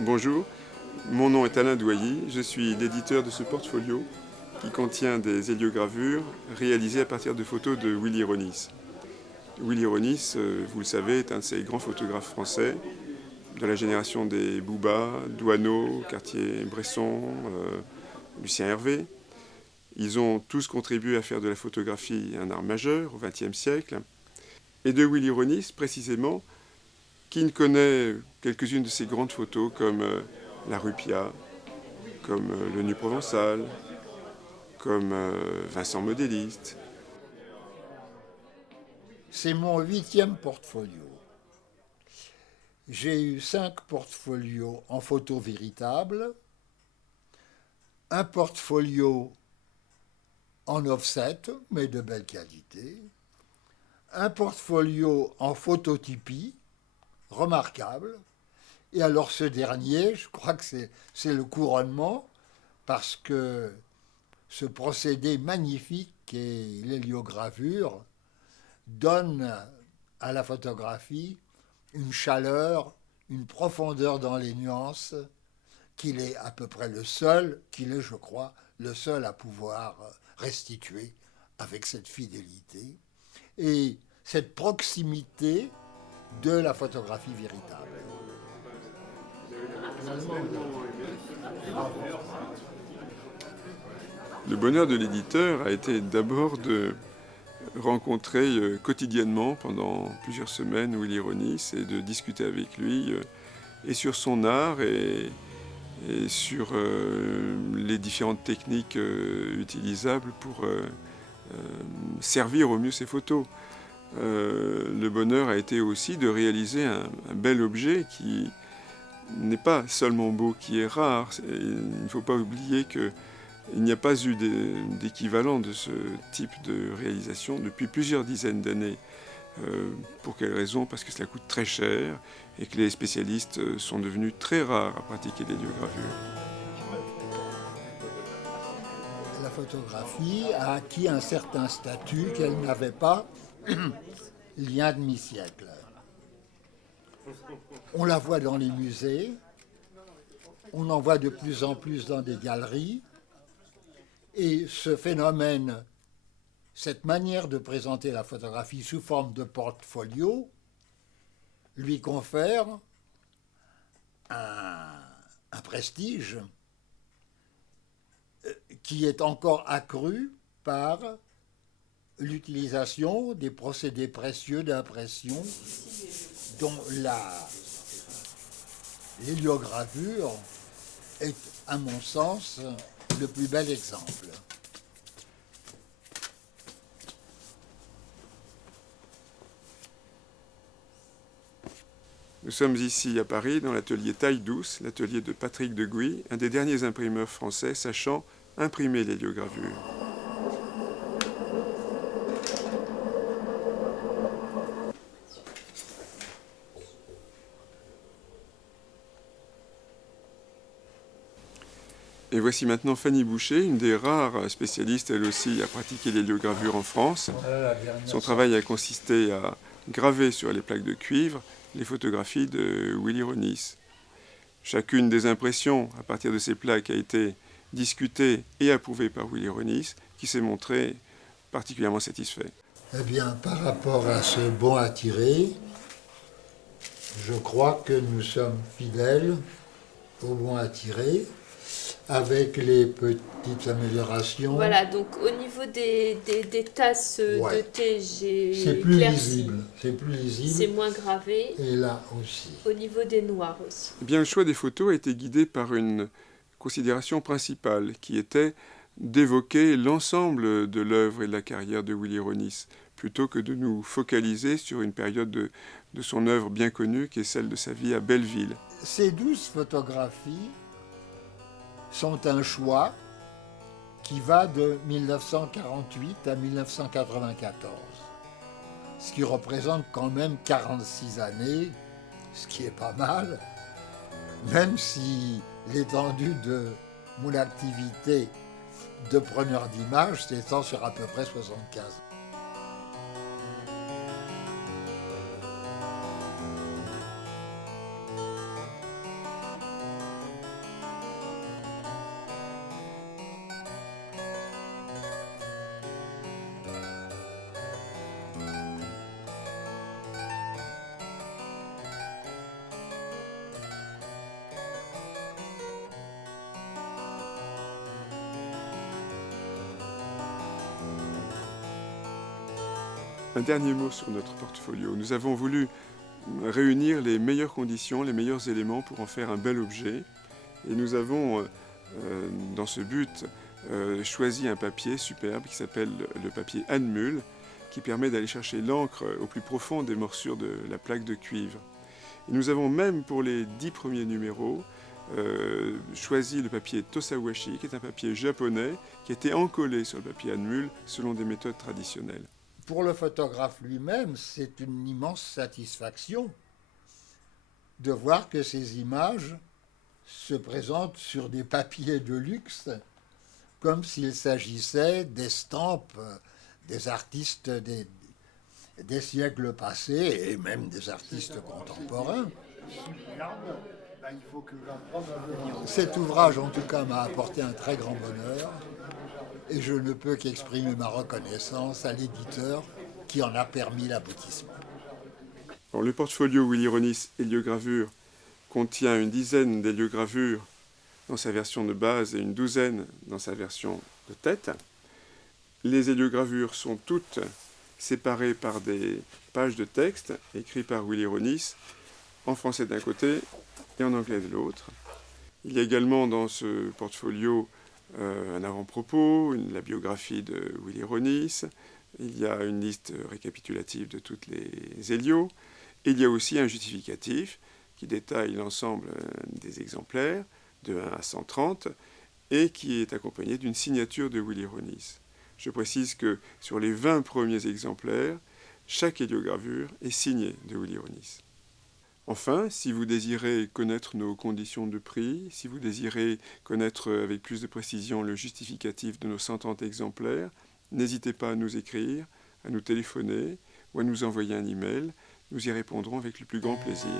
Bonjour, mon nom est Alain Douailly, je suis l'éditeur de ce portfolio qui contient des héliogravures réalisées à partir de photos de Willy Ronis. Willy Ronis, vous le savez, est un de ces grands photographes français de la génération des Bouba, Douaneau, Cartier-Bresson, Lucien Hervé. Ils ont tous contribué à faire de la photographie un art majeur au XXe siècle. Et de Willy Ronis, précisément, qui ne connaît quelques-unes de ses grandes photos comme la Rupia, comme le Nu Provençal, comme Vincent Modéliste. C'est mon 8e portfolio. J'ai eu 5 portfolios en photo véritable, un portfolio en offset, mais de belle qualité, un portfolio en phototypie, remarquable, et alors ce dernier, je crois que c'est le couronnement, parce que ce procédé magnifique qu'est l'héliogravure donne à la photographie une chaleur, une profondeur dans les nuances, qu'il est à peu près le seul, je crois, le seul à pouvoir restituer avec cette fidélité et cette proximité de la photographie véritable. Le bonheur de l'éditeur a été d'abord de rencontrer quotidiennement pendant plusieurs semaines Willy Ronis et de discuter avec lui et sur son art et sur les différentes techniques utilisables pour servir au mieux ses photos. Le bonheur a été aussi de réaliser un bel objet qui n'est pas seulement beau, qui est rare. Il ne faut pas oublier qu'il n'y a pas eu d'équivalent de ce type de réalisation depuis plusieurs dizaines d'années. Pour quelle raison? Parce que cela coûte très cher et que les spécialistes sont devenus très rares à pratiquer l'héliogravure. La photographie a acquis un certain statut qu'elle n'avait pas il y a un demi-siècle. On la voit dans les musées, on en voit de plus en plus dans des galeries, et ce phénomène, cette manière de présenter la photographie sous forme de portfolio, lui confère un prestige qui est encore accru par l'utilisation des procédés précieux d'impression dont l'héliogravure est, à mon sens, le plus bel exemple. Nous sommes ici à Paris dans l'atelier Taille Douce, l'atelier de Patrick Deguy, un des derniers imprimeurs français sachant imprimer l'héliogravure. Et voici maintenant Fanny Boucher, une des rares spécialistes, elle aussi, à pratiquer l'héliogravure en France. Son travail a consisté à graver sur les plaques de cuivre les photographies de Willy Ronis. Chacune des impressions à partir de ces plaques a été discutée et approuvée par Willy Ronis, qui s'est montré particulièrement satisfait. Eh bien, par rapport à ce bon à tirer, je crois que nous sommes fidèles au bon à tirer, avec les petites améliorations. Voilà, donc au niveau des tasses de thé, j'ai c'est plus éclairci. lisible. C'est plus lisible. C'est moins gravé. Et là aussi. Au niveau des noirs aussi. Eh bien, le choix des photos a été guidé par une considération principale, qui était d'évoquer l'ensemble de l'œuvre et de la carrière de Willy Ronis, plutôt que de nous focaliser sur une période de son œuvre bien connue, qui est celle de sa vie à Belleville. Ces 12 photographies sont un choix qui va de 1948 à 1994. ce qui représente quand même 46 années, ce qui est pas mal, même si l'étendue de mon activité de preneur d'images s'étend sur à peu près 75 ans. Un dernier mot sur notre portfolio. Nous avons voulu réunir les meilleures conditions, les meilleurs éléments pour en faire un bel objet. Et nous avons, dans ce but, choisi un papier superbe qui s'appelle le papier Anmul, qui permet d'aller chercher l'encre au plus profond des morsures de la plaque de cuivre. Et nous avons même pour les 10 premiers numéros choisi le papier Tosawashi, qui est un papier japonais qui était encollé sur le papier Anmul selon des méthodes traditionnelles. Pour le photographe lui-même, c'est une immense satisfaction de voir que ces images se présentent sur des papiers de luxe, comme s'il s'agissait d'estampes des artistes des siècles passés et même des artistes contemporains. Cet ouvrage, en tout cas, m'a apporté un très grand bonheur. Et je ne peux qu'exprimer ma reconnaissance à l'éditeur qui en a permis l'aboutissement. Le portfolio Willy Ronis héliogravure contient une dizaine d'héliogravures dans sa version de base et une douzaine dans sa version de tête. Les héliogravures sont toutes séparées par des pages de texte écrites par Willy Ronis en français d'un côté et en anglais de l'autre. Il y a également dans ce portfolio un avant-propos, la biographie de Willy Ronis, il y a une liste récapitulative de toutes les hélios, et il y a aussi un justificatif qui détaille l'ensemble des exemplaires, de 1 à 130, et qui est accompagné d'une signature de Willy Ronis. Je précise que sur les 20 premiers exemplaires, chaque héliogravure est signée de Willy Ronis. Enfin, si vous désirez connaître nos conditions de prix, si vous désirez connaître avec plus de précision le justificatif de nos 130 exemplaires, n'hésitez pas à nous écrire, à nous téléphoner ou à nous envoyer un email. Nous y répondrons avec le plus grand plaisir.